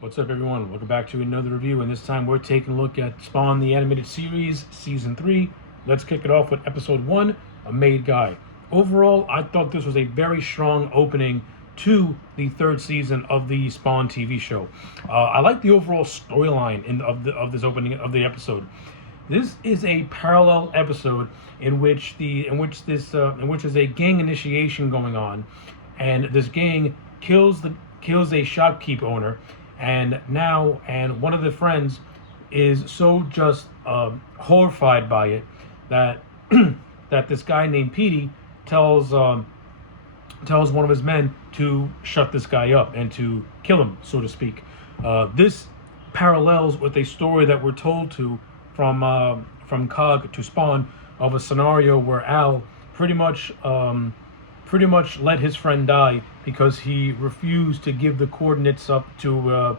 What's up, everyone? Welcome back to another review, and this time we're taking a look at Spawn the Animated Series, Season 3. Let's kick it off with Episode 1, A Made Guy. Overall, I thought this was a very strong opening to the third season of the Spawn TV show. I like the overall storyline of this opening of the episode. This is a parallel episode in which is a gang initiation going on, and this gang kills a shopkeep owner. And one of the friends is so just horrified by it that that this guy named Petey tells one of his men to shut this guy up and to kill him, so to speak. This parallels with a story that we're told from Cog to Spawn of a scenario where Al pretty much let his friend die because he refused to give the coordinates up to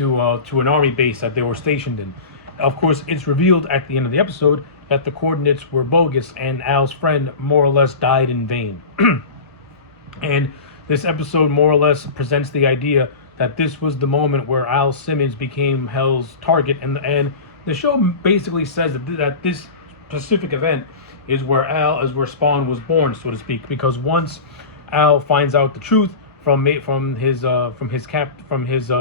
an army base that they were stationed in. Of course, it's revealed at the end of the episode that the coordinates were bogus and Al's friend more or less died in vain. And this episode more or less presents the idea that this was the moment where Al Simmons became Hell's target, and the show basically says that this specific event is where Spawn was born, so to speak, because once Al finds out the truth from his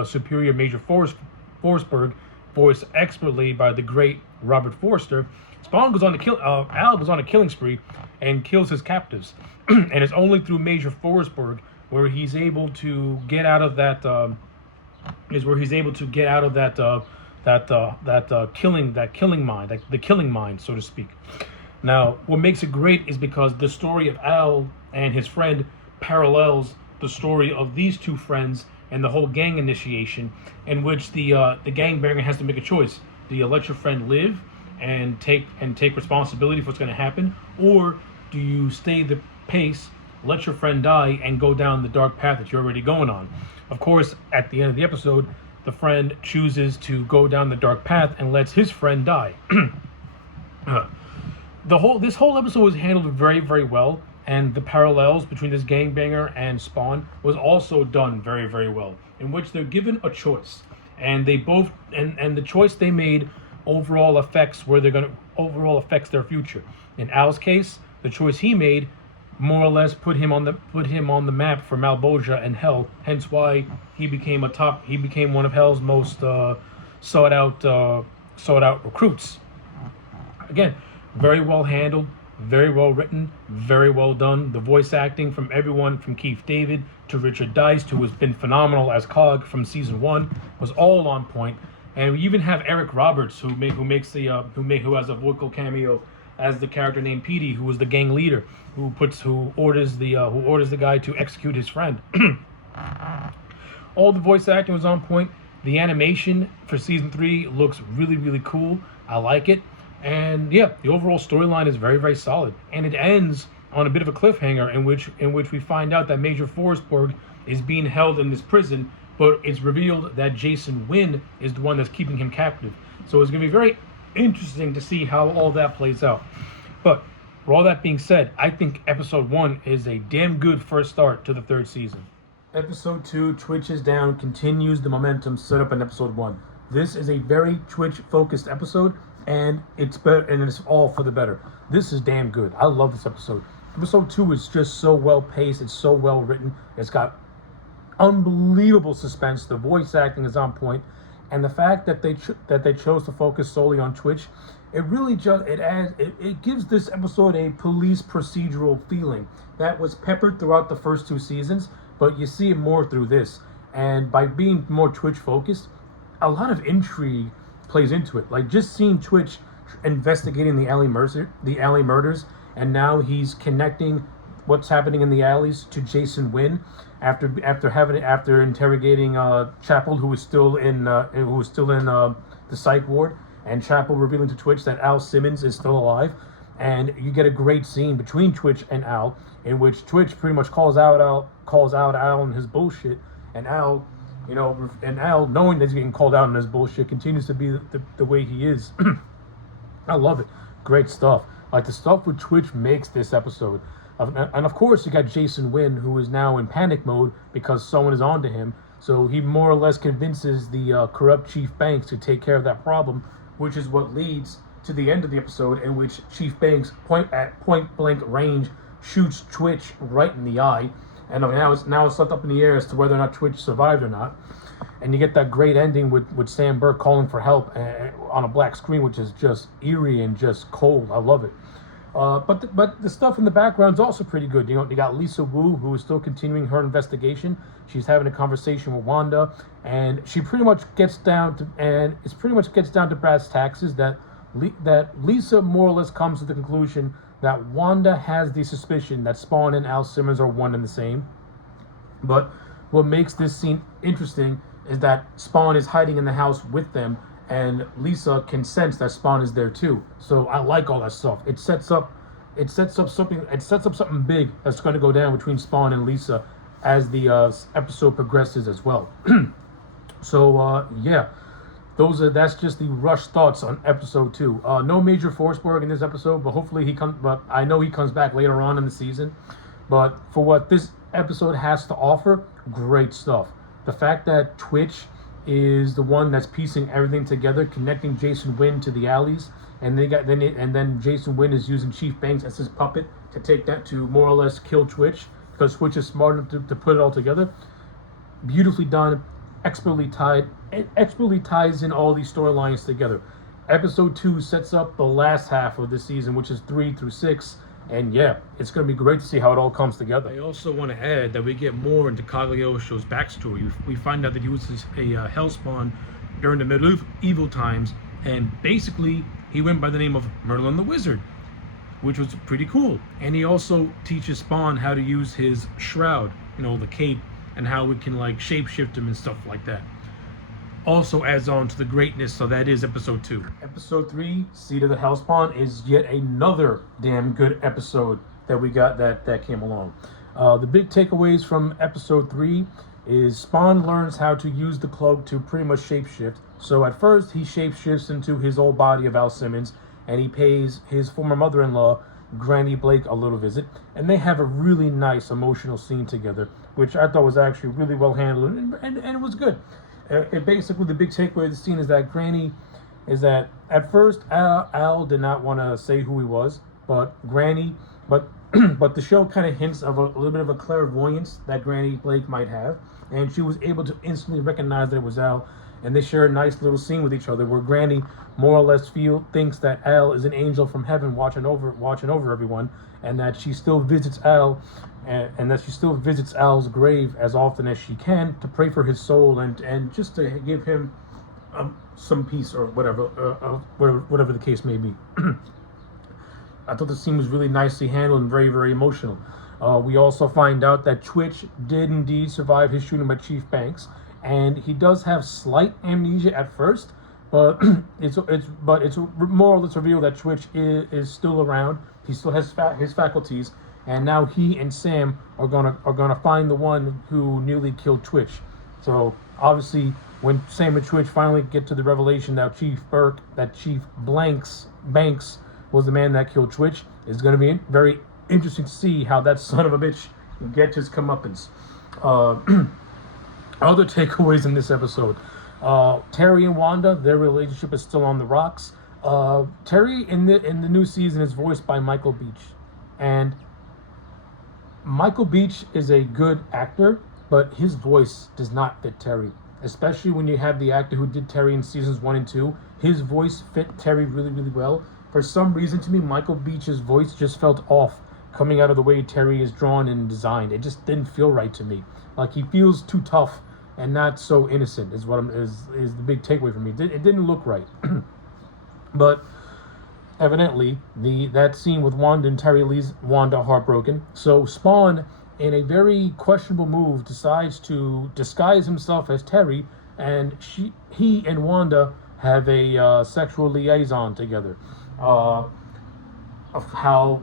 superior Major Forsberg, voiced expertly by the great Robert Forster, Al goes on a killing spree and kills his captives, and it's only through Major Forsberg where he's able to get out of that killing mind, so to speak. Now, what makes it great is because the story of Al and his friend parallels the story of these two friends and the whole gang initiation, in which the gangbanger has to make a choice: do you let your friend live and take responsibility for what's going to happen, or do you stay the pace, let your friend die, and go down the dark path that you're already going on? Of course, at the end of the episode, the friend chooses to go down the dark path and lets his friend die. This whole episode was handled very, very well, and the parallels between this gangbanger and Spawn was also done very, very well, in which they're given a choice, and they both and the choice they made overall affects their future. In Al's case, the choice he made more or less put him on the map for Malbolgia and Hell, hence why he became one of Hell's most sought out recruits. Again, very well handled, very well written, very well done. The voice acting from everyone from Keith David to Richard Deist, who has been phenomenal as Cog from season 1, was all on point. And we even have Eric Roberts, who has a vocal cameo as the character named Petey, who was the gang leader, who orders the guy to execute his friend. All the voice acting was on point. The animation for season 3 looks really, really cool. I like it. And yeah, the overall storyline is very, very solid, and it ends on a bit of a cliffhanger in which we find out that Major Forsberg is being held in this prison, but it's revealed that Jason Wynn is the one that's keeping him captive. So it's going to be very interesting to see how all that plays out. But for all that being said, I think episode 1 is a damn good first start to the third season. Episode 2, Twitch is Down, continues the momentum set up in episode 1. This is a very Twitch-focused episode, and it's all for the better. This is damn good. I love this episode. Episode 2 is just so well paced. It's so well written. It's got unbelievable suspense. The voice acting is on point, and the fact that they chose to focus solely on Twitch, it gives this episode a police procedural feeling that was peppered throughout the first 2 seasons, but you see it more through this. And by being more Twitch focused, a lot of intrigue plays into it. Like just seeing Twitch investigating the alley murders, and now he's connecting what's happening in the alleys to Jason Wynn after interrogating Chapel, who was still in the psych ward, and Chapel revealing to Twitch that Al Simmons is still alive. And you get a great scene between Twitch and Al, in which Twitch pretty much calls out Al and his bullshit, and Al, knowing that he's getting called out on his bullshit, continues to be the way he is. I love it. Great stuff. Like, the stuff with Twitch makes this episode. And of course, you got Jason Wynn, who is now in panic mode because someone is onto him. So he more or less convinces the corrupt Chief Banks to take care of that problem, which is what leads to the end of the episode, in which Chief Banks, at point blank range, shoots Twitch right in the eye. And now it's left up in the air as to whether or not Twitch survived or not. And you get that great ending with Sam Burke calling for help on a black screen, which is just eerie and just cold. I love it. But the stuff in the background is also pretty good. You got Lisa Wu, who is still continuing her investigation. She's having a conversation with Wanda, and she pretty much gets down to brass taxes that Lisa more or less comes to the conclusion that Wanda has the suspicion that Spawn and Al Simmons are one and the same. But what makes this scene interesting is that Spawn is hiding in the house with them, and Lisa can sense that Spawn is there too. So I like all that stuff. It sets up something big that's going to go down between Spawn and Lisa as the episode progresses as well. So yeah, that's just the rush thoughts on episode 2. No major Forsberg in this episode, but hopefully but I know he comes back later on in the season. But for what this episode has to offer, great stuff. The fact that Twitch is the one that's piecing everything together, connecting Jason Wynn to the alleys, and then Jason Wynn is using Chief Banks as his puppet to more or less kill Twitch, because Twitch is smart enough to put it all together. Beautifully done, expertly ties in all these storylines together. Episode 2 sets up the last half of the season, which is 3 through 6. And yeah, it's going to be great to see how it all comes together. I also want to add that we get more into Cagliostro's backstory. We find out that he was a hellspawn during the medieval times, and basically he went by the name of Merlin the Wizard, which was pretty cool. And he also teaches Spawn how to use his shroud, the cape, and how it can like shapeshift him and stuff like that. Also adds on to the greatness, so that is episode 2. Episode 3, Seed of the Hellspawn, is yet another damn good episode that we got that came along. The big takeaways from episode 3 is Spawn learns how to use the cloak to pretty much shapeshift. So at first he shapeshifts into his old body of Al Simmons, and he pays his former mother-in-law, Granny Blake, a little visit, and they have a really nice emotional scene together, which I thought was actually really well handled, and it was good. Basically, the big takeaway of the scene is that at first Al did not want to say who he was, but the show kind of hints of a little bit of a clairvoyance that Granny Blake might have, and she was able to instantly recognize that it was Al, and they share a nice little scene with each other where Granny more or less thinks that Al is an angel from heaven watching over everyone, and that she still visits Al. And that she still visits Al's grave as often as she can to pray for his soul and just to give him some peace or whatever the case may be. I thought the scene was really nicely handled and very, very emotional. We also find out that Twitch did indeed survive his shooting by Chief Banks, and he does have slight amnesia at first, but it's more or less revealed that Twitch is still around. He still has his faculties. And now he and Sam are gonna find the one who nearly killed Twitch. So obviously, when Sam and Twitch finally get to the revelation that Chief Banks was the man that killed Twitch, it's gonna be very interesting to see how that son of a bitch gets his comeuppance. Other takeaways in this episode: Terry and Wanda, their relationship is still on the rocks. Terry in the new season is voiced by Michael Beach, and Michael Beach is a good actor, but his voice does not fit Terry, especially when you have the actor who did Terry in seasons 1 and 2. His voice fit Terry really, really well. For some reason, to me, Michael Beach's voice just felt off coming out of the way Terry is drawn and designed. It just didn't feel right to me. Like, he feels too tough and not so innocent is the big takeaway for me. It didn't look right. But evidently, that scene with Wanda and Terry leaves Wanda heartbroken. So Spawn, in a very questionable move, decides to disguise himself as Terry, and he and Wanda have a sexual liaison together. Of how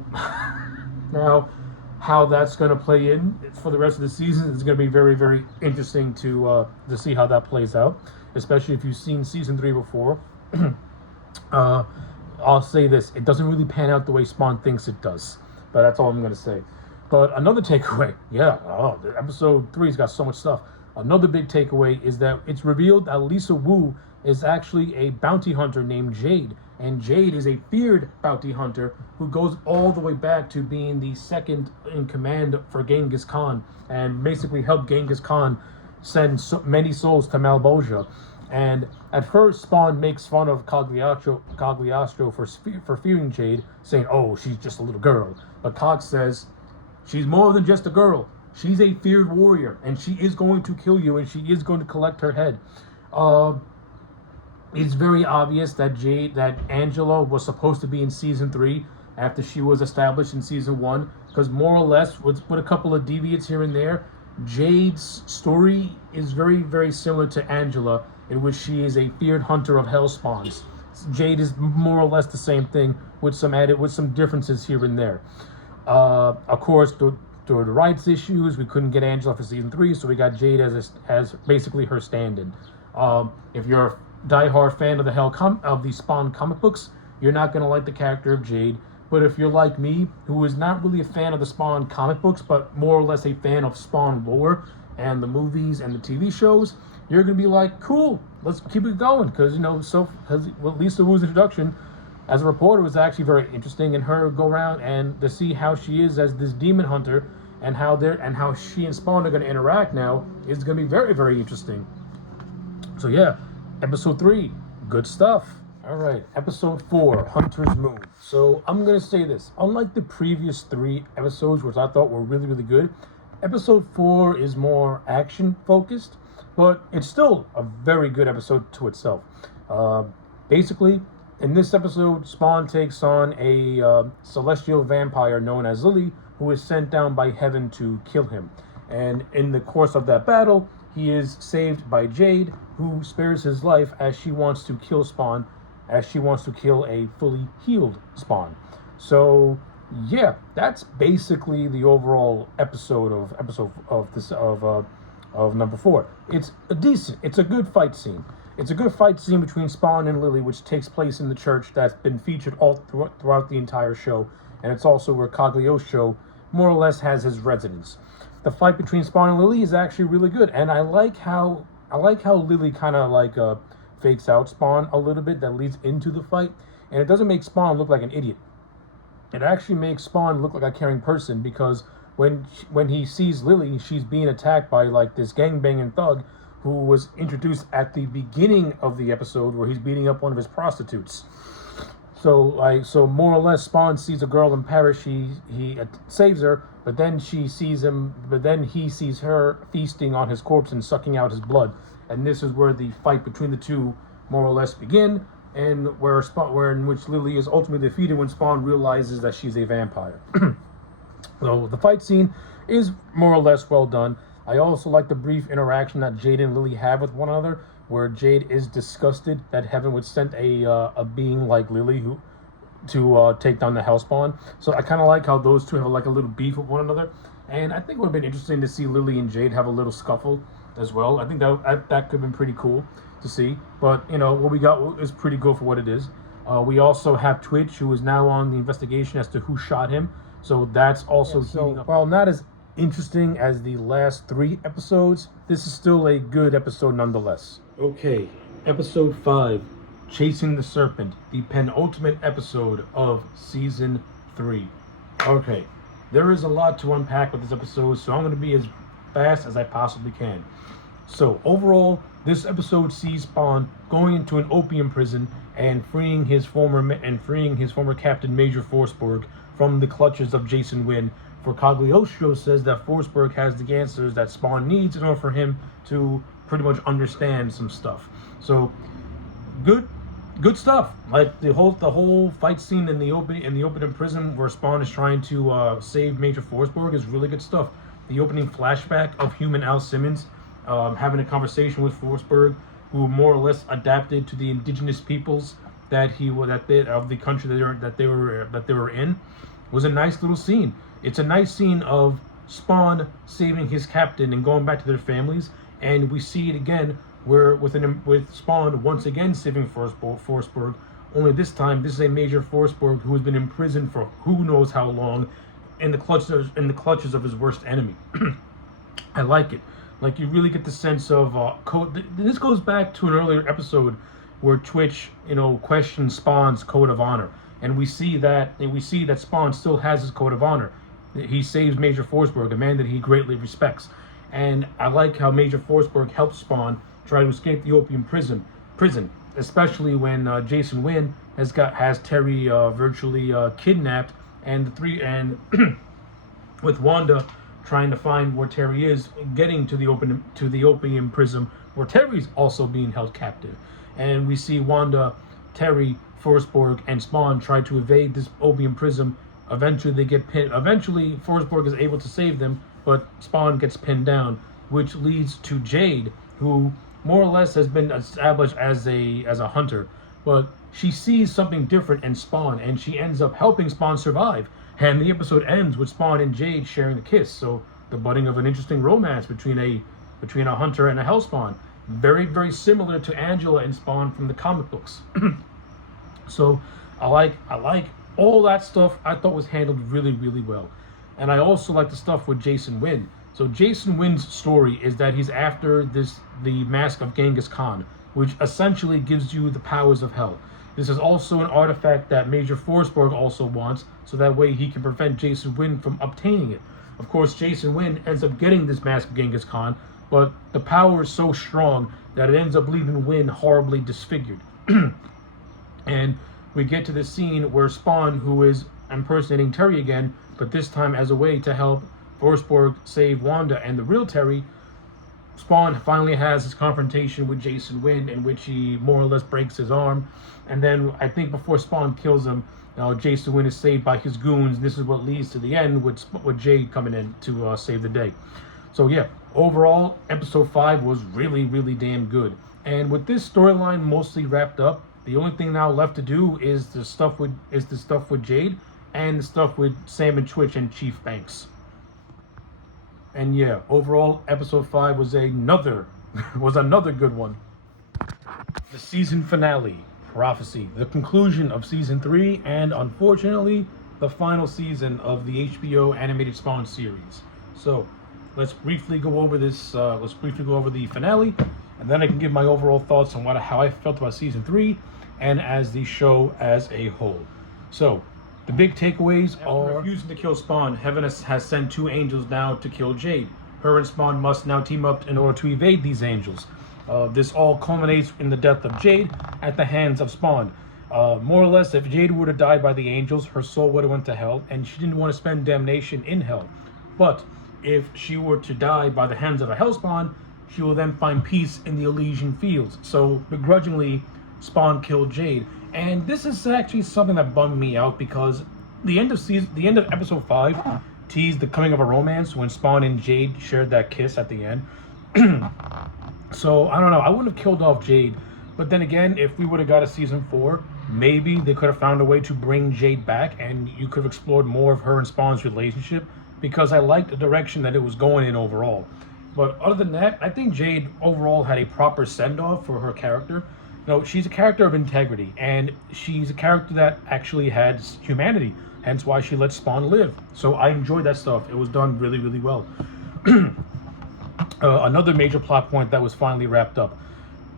that's going to play in for the rest of the season is going to be very, very interesting to see how that plays out, especially if you've seen season 3 before. I'll say this: it doesn't really pan out the way Spawn thinks it does, but that's all I'm going to say. But another takeaway, episode 3's got so much stuff. Another big takeaway is that it's revealed that Lisa Wu is actually a bounty hunter named Jade. And Jade is a feared bounty hunter who goes all the way back to being the second in command for Genghis Khan and basically helped Genghis Khan send many souls to Malbolgia. And at first, Spawn makes fun of Cagliostro for fearing Jade, saying, "Oh, she's just a little girl." But Cog says, "She's more than just a girl. She's a feared warrior, and she is going to kill you, and she is going to collect her head." It's very obvious that Angela was supposed to be in season 3 after she was established in season 1, because more or less, with a couple of deviates here and there, Jade's story is very, very similar to Angela, in which she is a feared hunter of hell spawns. Jade is more or less the same thing, with some differences here and there. Of course, due to the rights issues, we couldn't get Angela for season 3, so we got Jade as basically her stand-in. If you're a diehard fan of the Spawn comic books, you're not going to like the character of Jade. But if you're like me, who is not really a fan of the Spawn comic books, but more or less a fan of Spawn lore and the movies and the TV shows, you're going to be like, cool, let's keep it going. Because, Lisa Wu's introduction as a reporter was actually very interesting, and her go around and to see how she is as this demon hunter and how she and Spawn are going to interact now is going to be very, very interesting. So yeah, episode 3, good stuff. All right, episode 4, Hunter's Moon. So I'm going to say this. Unlike the previous 3 episodes, which I thought were really, really good, episode 4 is more action-focused, but it's still a very good episode to itself. Basically, in this episode, Spawn takes on a celestial vampire known as Lily, who is sent down by heaven to kill him. And in the course of that battle, he is saved by Jade, who spares his life as she wants to kill Spawn, as she wants to kill a fully healed Spawn. So yeah, that's basically the overall episode of number 4. It's a good fight scene. It's a good fight scene between Spawn and Lily, which takes place in the church that's been featured all throughout the entire show, and it's also where Cagliostro more or less has his residence. The fight between Spawn and Lily is actually really good, and I like how Lily kind of fakes out Spawn a little bit. That leads into the fight, and it doesn't make Spawn look like an idiot. It actually makes Spawn look like a caring person, because when he sees Lily, she's being attacked by this gangbanging thug who was introduced at the beginning of the episode, where he's beating up one of his prostitutes. So more or less, Spawn sees a girl in Paris. He saves her, but then he sees her feasting on his corpse and sucking out his blood. And this is where the fight between the two more or less begin, and in which Lily is ultimately defeated when Spawn realizes that she's a vampire. So the fight scene is more or less well done. I also like the brief interaction that Jade and Lily have with one another, where Jade is disgusted that heaven would send a being like Lily to take down the Hellspawn. So I kind of like how those two have a little beef with one another, and I think it would have been interesting to see Lily and Jade have a little scuffle as well. I think that could have been pretty cool to see. But what we got is pretty good for what it is. We also have Twitch, who is now on the investigation as to who shot him. So that's also heating up. While not as interesting as the last 3 episodes, this is still a good episode nonetheless. Okay, episode 5, Chasing the Serpent, the penultimate episode of season 3. Okay, there is a lot to unpack with this episode, so I'm going to be as fast as I possibly can. So overall, this episode sees Spawn going into an opium prison and freeing his former captain, Major Forsberg, from the clutches of Jason Wynn. For Cagliostro says that Forsberg has the answers that Spawn needs in order for him to pretty much understand some stuff. So good stuff. Like the whole fight scene in the opening prison where Spawn is trying to save Major Forsberg is really good stuff. The opening flashback of human Al Simmons having a conversation with Forsberg, who more or less adapted to the indigenous peoples of the country that they were in, was a nice little scene. It's a nice scene of Spawn saving his captain and going back to their families, and we see it again where with Spawn once again saving Forsberg. Only this time, this is a Major Forsberg who has been imprisoned for who knows how long, in the clutches of his worst enemy. I like it. Like you really get the sense of code. This goes back to an earlier episode where Twitch, questions Spawn's code of honor, and we see that Spawn still has his code of honor. He saves Major Forsberg, a man that he greatly respects, and I like how Major Forsberg helps Spawn try to escape the opium prison, especially when Jason Wynn has Terry virtually kidnapped, and the three and with Wanda trying to find where Terry is, getting to the opium prison where Terry's also being held captive, and we see Wanda, Terry, Forsberg, and Spawn try to evade this opium prison. Eventually, they get pinned. Eventually, Forsberg is able to save them, but Spawn gets pinned down, which leads to Jade, who more or less has been established as a hunter, but she sees something different in Spawn, and she ends up helping Spawn survive. And the episode ends with Spawn and Jade sharing a kiss. So the budding of an interesting romance between a hunter and a Hellspawn, very very similar to Angela and Spawn from the comic books. So I like all that stuff. I thought was handled really really well, and I also like the stuff with Jason Wynn. So Jason Wynn's story is that he's after the mask of Genghis Khan, which essentially gives you the powers of hell. This is also an artifact that Major Forsberg also wants, so that way he can prevent Jason Wynn from obtaining it. Of course, Jason Wynn ends up getting this mask of Genghis Khan, but the power is so strong that it ends up leaving Wynn horribly disfigured. And we get to the scene where Spawn, who is impersonating Terry again, but this time as a way to help Forsberg save Wanda and the real Terry, Spawn finally has his confrontation with Jason Wynn, in which he more or less breaks his arm. And then I think before Spawn kills him, Jason Wynn is saved by his goons. This is what leads to the end with Jade coming in to save the day. So yeah, overall, episode 5 was really, really damn good. And with this storyline mostly wrapped up, the only thing now left to do is the stuff with Jade and the stuff with Sam and Twitch and Chief Banks. And yeah, overall, episode 5 was another good one. The season finale, Prophecy, the conclusion of season 3, and unfortunately, the final season of the HBO animated Spawn series. So, let's briefly go over this. Let's briefly go over the finale, and then I can give my overall thoughts on how I felt about season 3, and as the show as a whole. So, the big takeaways are: refusing to kill Spawn, Heaven has sent 2 angels now to kill Jade. Her and Spawn must now team up in order to evade these angels. This all culminates in the death of Jade at the hands of Spawn. More or less, if Jade would have died by the angels, her soul would have went to hell, and she didn't want to spend damnation in hell. But if she were to die by the hands of a Hellspawn, she will then find peace in the Elysian fields. So begrudgingly, Spawn killed Jade. And this is actually something that bummed me out, because the end of episode 5 teased the coming of a romance when Spawn and Jade shared that kiss at the end. So I don't know, I wouldn't have killed off Jade, but then again, if we would have got a season 4, maybe they could have found a way to bring Jade back, and you could have explored more of her and Spawn's relationship, because I liked the direction that it was going in overall. But other than that, I think Jade overall had a proper send-off for her character. She's a character of integrity, and she's a character that actually has humanity, hence why she let Spawn live. So I enjoyed that stuff. It was done really, really well. Another major plot point that was finally wrapped up.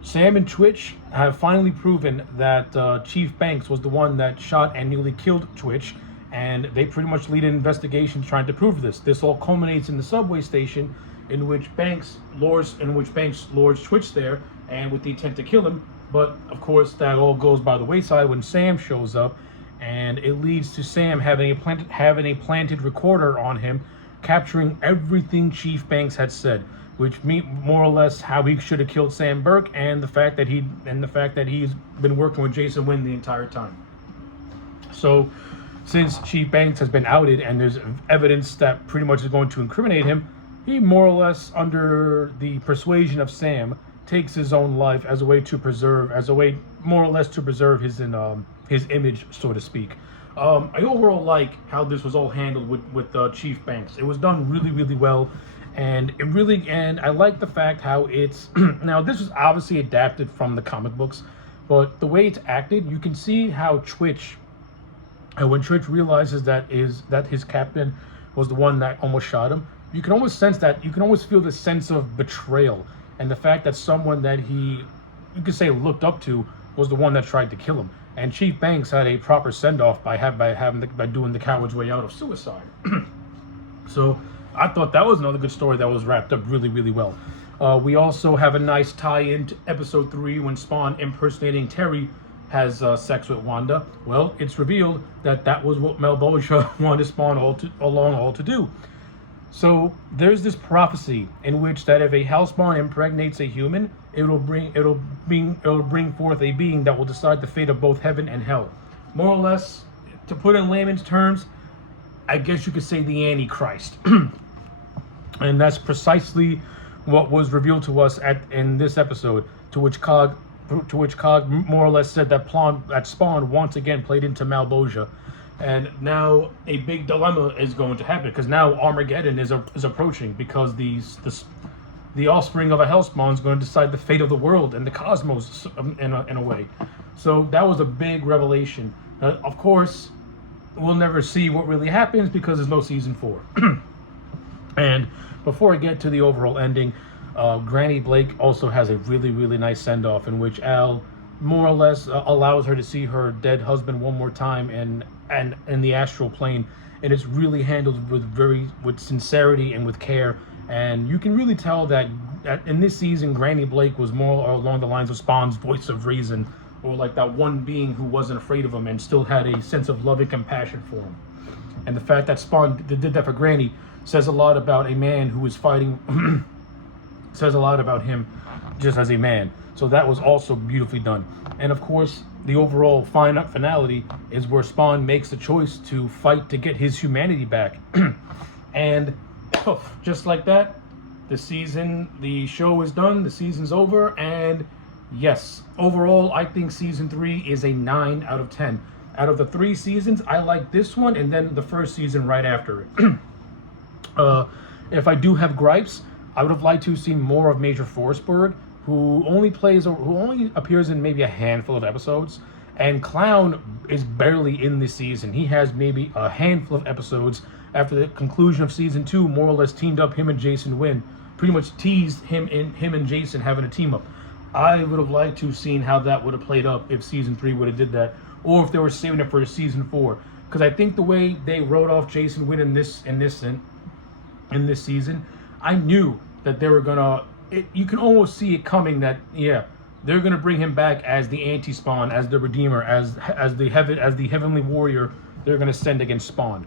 Sam and Twitch have finally proven that Chief Banks was the one that shot and nearly killed Twitch, and they pretty much lead an investigation trying to prove this. This all culminates in the subway station, in which Banks lures Twitch there, and with the intent to kill him. But of course, that all goes by the wayside when Sam shows up, and it leads to Sam having a planted recorder on him, capturing everything Chief Banks had said, which more or less how he should have killed Sam Burke, and the fact that he's been working with Jason Wynn the entire time. So, since Chief Banks has been outed and there's evidence that pretty much is going to incriminate him, he more or less, under the persuasion of Sam, takes his own life as a way more or less to preserve his image, so to speak. I overall like how this was all handled with Chief Banks. It was done really, really well, and I like the fact how it's now this was obviously adapted from the comic books, but the way it's acted, you can see how when Twitch realizes that his captain was the one that almost shot him, you can almost sense that, you can almost feel this sense of betrayal, and the fact that someone that he, you could say, looked up to was the one that tried to kill him. And Chief Banks had a proper send-off by doing the coward's way out of suicide. So I thought that was another good story that was wrapped up really, really well. We also have a nice tie-in to episode 3 when Spawn impersonating Terry has sex with Wanda. Well, it's revealed that that was what Malbolgia wanted Spawn all to do. So there's this prophecy in which that if a hellspawn impregnates a human, it'll bring forth a being that will decide the fate of both heaven and hell. More or less, to put in layman's terms, I guess you could say the Antichrist. And that's precisely what was revealed to us in this episode, to which Cog more or less said that Spawn once again played into Malbolgia. And now a big dilemma is going to happen, because now Armageddon is approaching, because the offspring of a hellspawn is going to decide the fate of the world and the cosmos in a way. So that was a big revelation. Of course, we'll never see what really happens because there's no season 4. And before I get to the overall ending, Granny Blake also has a really, really nice send-off in which Al more or less allows her to see her dead husband one more time and in the astral plane, and it's really handled with sincerity and with care. And you can really tell that in this season, Granny Blake was more along the lines of Spawn's voice of reason, or like that one being who wasn't afraid of him and still had a sense of love and compassion for him. And the fact that Spawn did that for Granny says a lot about a man who is fighting, says a lot about him just as a man. So that was also beautifully done. And of course, the overall finality is where Spawn makes the choice to fight to get his humanity back. And just like that, the show is done, the season's over, and yes, overall, I think season 3 is a 9 out of 10. Out of the 3 seasons, I like this one, and then the first season right after it. If I do have gripes, I would have liked to see more of Major Forsberg, who only appears in maybe a handful of episodes, and Clown is barely in this season. He has maybe a handful of episodes after the conclusion of season 2, more or less teamed up him and Jason Wynn, pretty much teased him and Jason having a team up. I would have liked to have seen how that would have played up if season 3 would have did that, or if they were saving it for season 4. Because I think the way they wrote off Jason Wynn in this season, I knew that they were gonna. You can almost see it coming that they're gonna bring him back as the anti-Spawn, as the Redeemer, as the heavenly warrior. They're gonna send against Spawn,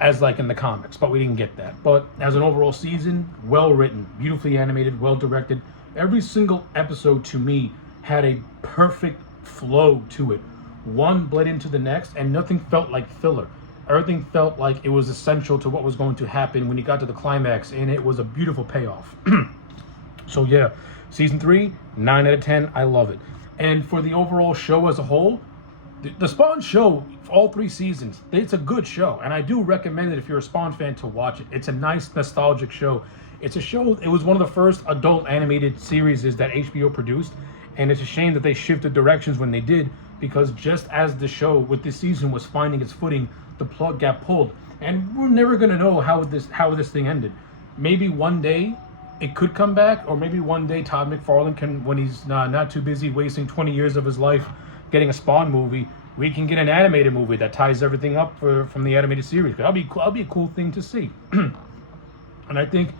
as like in the comics. But we didn't get that. But as an overall season, well written, beautifully animated, well directed. Every single episode to me had a perfect flow to it. One bled into the next, and nothing felt like filler. Everything felt like it was essential to what was going to happen when you got to the climax, and it was a beautiful payoff. So yeah, season 3, 9 out of 10. I love it. And for the overall show as a whole, the Spawn show, all 3 seasons, it's a good show, and I do recommend it if you're a Spawn fan to watch it. It's a nice nostalgic show. It's a show. It was one of the first adult animated series that HBO produced, and it's a shame that they shifted directions when they did, because just as the show with this season was finding its footing, the plug got pulled, and we're never gonna know how this thing ended. Maybe one day it could come back, or maybe one day Todd McFarlane can, when he's not too busy wasting 20 years of his life getting a Spawn movie, we can get an animated movie that ties everything up from the animated series. That'll be a cool thing to see. And I think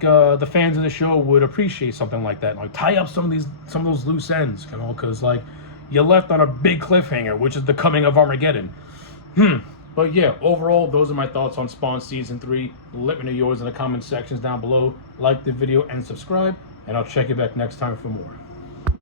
the fans of the show would appreciate something like that. Like, tie up some of those loose ends, because like you left on a big cliffhanger, which is the coming of Armageddon. But yeah, overall, those are my thoughts on Spawn Season 3. Let me know yours in the comment sections down below. Like the video and subscribe, and I'll check you back next time for more.